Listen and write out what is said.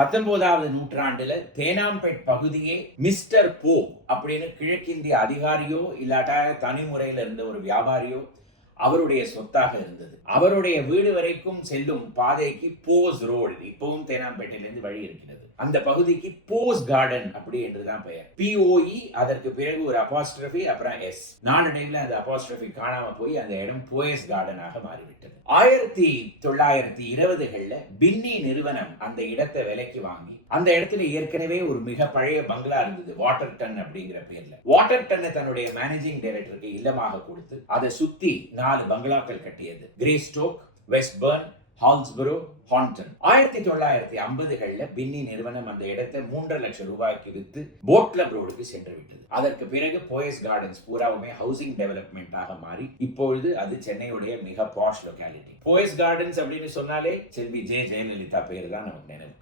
19வது நூற்றாண்டுல தேனாம்பேட் பகுதியே மிஸ்டர் போ அப்படின்னு கிழக்கிந்திய அதிகாரியோ இல்லாட்டா தனி முறையில் இருந்த ஒரு வியாபாரியோ அவருடைய சொத்தாக இருந்தது. அவருடைய வீடு வரைக்கும் செல்லும் பாதைக்கு போஸ் ரோடு, இப்பவும் தேனாம்பேட்டையிலிருந்து வழி இருக்கிறது. அந்த பகுதிக்கு போஸ் கார்டன் அப்படி என்றுதான் பெயர். POE, அதற்கு பிறகு ஒரு அபாஸ்ட்ரபி, அப்புறம் S. நாளடைவில் அந்த அபாஸ்ட்ரபி காணாம போய் அந்த இடம் போயஸ் கார்டனாக மாறிவிட்டது. 1920களில் பின்னி நிறுவனம் அந்த இடத்தை விலைக்கு வாங்கி, அந்த இடத்துல ஏற்கனவே ஒரு மிக பழைய பங்களா இருந்தது, வாட்டர்டன் அப்படிங்கிற பேர்ல. வாட்டர்டனை தன்னுடைய மேனேஜிங் டைரக்டருக்கு இல்லமாக கொடுத்து அதை சுத்தி 4 பங்களாக்கள் கட்டியது. கிரேஸ்டோக், வெஸ்ட்பர்ன், ஹால்ஸ்பரோ, ஹான்டன். 1950களில் பின்னி நிறுவனம் அந்த இடத்தை 3.5 லட்சம் ரூபாய்க்கு வித்து போட் கிளப் ரோடுக்கு சென்று விட்டது. அதற்கு பிறகு போயஸ் கார்டன்ஸ் பூராவுமே ஹவுசிங் டெவலப்மெண்டாக மாறி இப்பொழுது அது சென்னையுடைய மிக பாஷ் லொகாலிட்டி. போயஸ் கார்டன்ஸ் அப்படின்னு சொன்னாலே செல்வி ஜெயலலிதா பேர் தான் நமக்கு நினைவு.